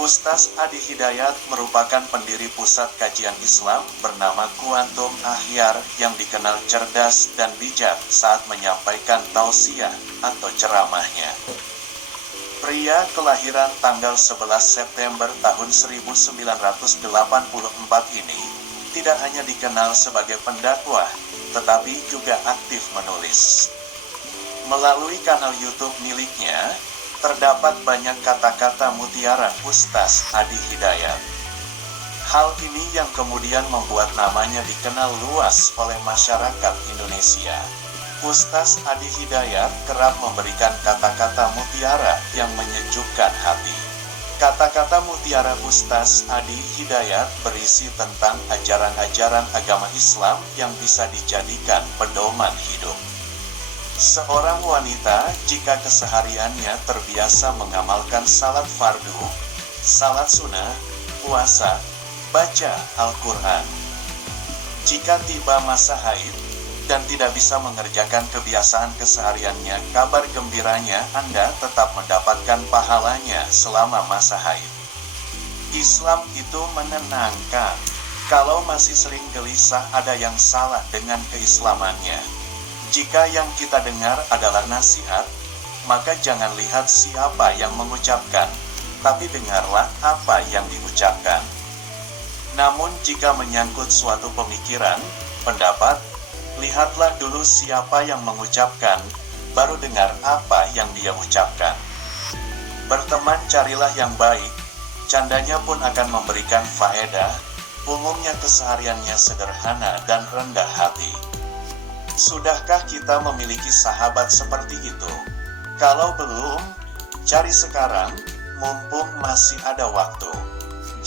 Ustaz Adi Hidayat merupakan pendiri pusat kajian Islam bernama Kuantum Ahyar yang dikenal cerdas dan bijak saat menyampaikan tausiah atau ceramahnya. Pria kelahiran tanggal 11 September tahun 1984 ini tidak hanya dikenal sebagai pendakwah, tetapi juga aktif menulis. Melalui kanal YouTube miliknya, terdapat banyak kata-kata mutiara Ustaz Adi Hidayat. Hal ini yang kemudian membuat namanya dikenal luas oleh masyarakat Indonesia. Ustaz Adi Hidayat kerap memberikan kata-kata mutiara yang menyejukkan hati. Kata-kata mutiara Ustaz Adi Hidayat berisi tentang ajaran-ajaran agama Islam yang bisa dijadikan pedoman hidup. Seorang wanita jika kesehariannya terbiasa mengamalkan salat fardu, salat sunnah, puasa, baca Al-Quran. Jika tiba masa haid dan tidak bisa mengerjakan kebiasaan kesehariannya, kabar gembiranya Anda tetap mendapatkan pahalanya selama masa haid. Islam itu menenangkan. Kalau masih sering gelisah, ada yang salah dengan keislamannya. Jika yang kita dengar adalah nasihat, maka jangan lihat siapa yang mengucapkan, tapi dengarlah apa yang diucapkan. Namun jika menyangkut suatu pemikiran, pendapat, lihatlah dulu siapa yang mengucapkan, baru dengar apa yang dia ucapkan. Berteman carilah yang baik, candanya pun akan memberikan faedah, umumnya kesehariannya sederhana dan rendah hati. Sudahkah kita memiliki sahabat seperti itu? Kalau belum, cari sekarang, mumpung masih ada waktu.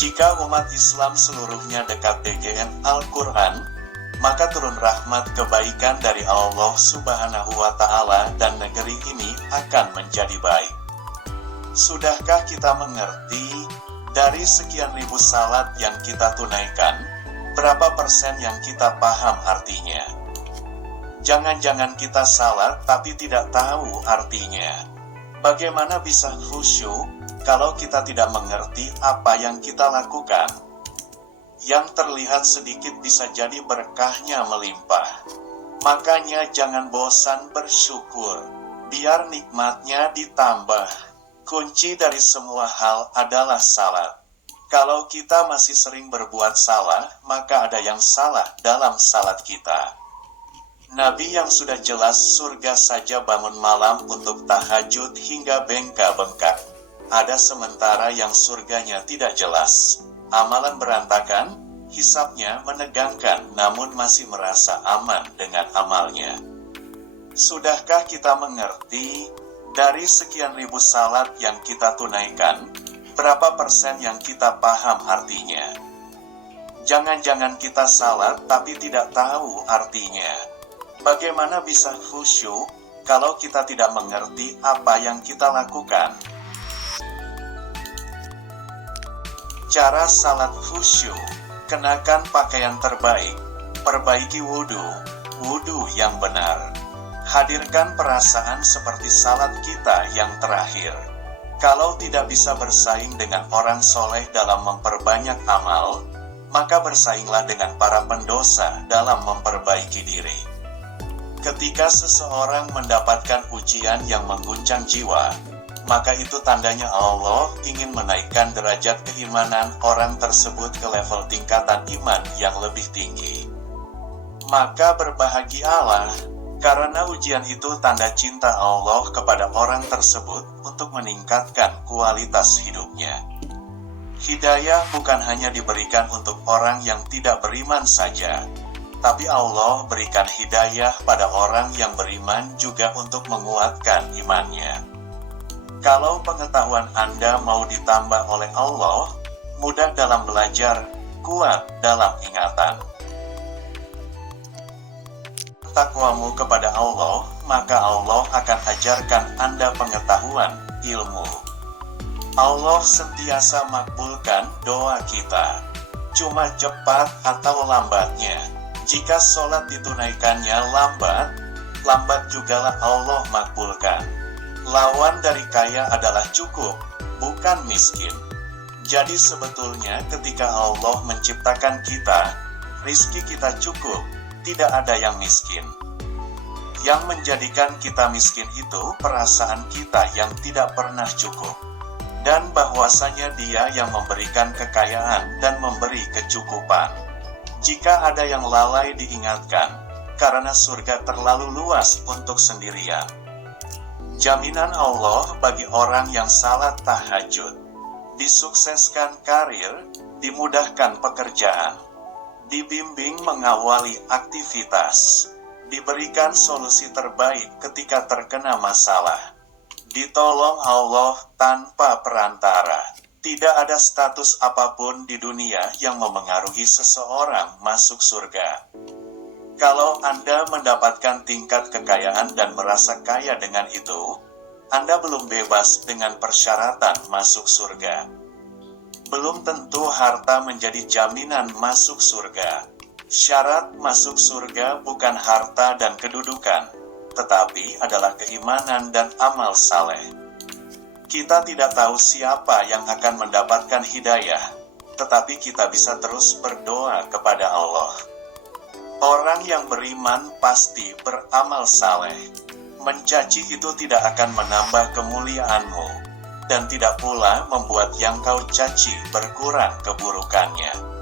Jika umat Islam seluruhnya dekat dengan Al-Quran, maka turun rahmat kebaikan dari Allah Subhanahu wa Ta'ala dan negeri ini akan menjadi baik. Sudahkah kita mengerti, dari sekian ribu salat yang kita tunaikan, berapa persen yang kita paham artinya? Jangan-jangan kita salat tapi tidak tahu artinya. Bagaimana bisa khusyuk kalau kita tidak mengerti apa yang kita lakukan? Yang terlihat sedikit bisa jadi berkahnya melimpah. Makanya jangan bosan bersyukur, biar nikmatnya ditambah. Kunci dari semua hal adalah salat. Kalau kita masih sering berbuat salah, maka ada yang salah dalam salat kita. Nabi yang sudah jelas surga saja bangun malam untuk tahajud hingga bengkak-bengkak. Ada sementara yang surganya tidak jelas. Amalan berantakan, hisabnya menegangkan, namun masih merasa aman dengan amalnya. Sudahkah kita mengerti, dari sekian ribu salat yang kita tunaikan, berapa persen yang kita paham artinya? Jangan-jangan kita salat tapi tidak tahu artinya. Bagaimana bisa khusyuk kalau kita tidak mengerti apa yang kita lakukan? Cara salat khusyuk: kenakan pakaian terbaik, perbaiki wudhu yang benar. Hadirkan perasaan seperti salat kita yang terakhir. Kalau tidak bisa bersaing dengan orang soleh dalam memperbanyak amal, maka bersainglah dengan para pendosa dalam memperbaiki diri. Ketika seseorang mendapatkan ujian yang mengguncang jiwa, maka itu tandanya Allah ingin menaikkan derajat keimanan orang tersebut ke level tingkatan iman yang lebih tinggi. Maka berbahagialah, karena ujian itu tanda cinta Allah kepada orang tersebut untuk meningkatkan kualitas hidupnya. Hidayah bukan hanya diberikan untuk orang yang tidak beriman saja, tapi Allah berikan hidayah pada orang yang beriman juga untuk menguatkan imannya. Kalau pengetahuan Anda mau ditambah oleh Allah, mudah dalam belajar, kuat dalam ingatan. Takwamu kepada Allah, maka Allah akan ajarkan Anda pengetahuan, ilmu. Allah sentiasa makbulkan doa kita. Cuma cepat atau lambatnya. Jika sholat ditunaikannya lambat jugalah Allah makbulkan. Lawan dari kaya adalah cukup, bukan miskin. Jadi sebetulnya ketika Allah menciptakan kita, rizki kita cukup, tidak ada yang miskin. Yang menjadikan kita miskin itu perasaan kita yang tidak pernah cukup. Dan bahwasanya Dia yang memberikan kekayaan dan memberi kecukupan. Jika ada yang lalai diingatkan, karena surga terlalu luas untuk sendirian. Jaminan Allah bagi orang yang salat tahajud, disukseskan karir, dimudahkan pekerjaan, dibimbing mengawali aktivitas, diberikan solusi terbaik ketika terkena masalah, ditolong Allah tanpa perantara. Tidak ada status apapun di dunia yang memengaruhi seseorang masuk surga. Kalau Anda mendapatkan tingkat kekayaan dan merasa kaya dengan itu, Anda belum bebas dengan persyaratan masuk surga. Belum tentu harta menjadi jaminan masuk surga. Syarat masuk surga bukan harta dan kedudukan, tetapi adalah keimanan dan amal saleh. Kita tidak tahu siapa yang akan mendapatkan hidayah, tetapi kita bisa terus berdoa kepada Allah. Orang yang beriman pasti beramal saleh. Mencaci itu tidak akan menambah kemuliaanmu, dan tidak pula membuat yang kau caci berkurang keburukannya.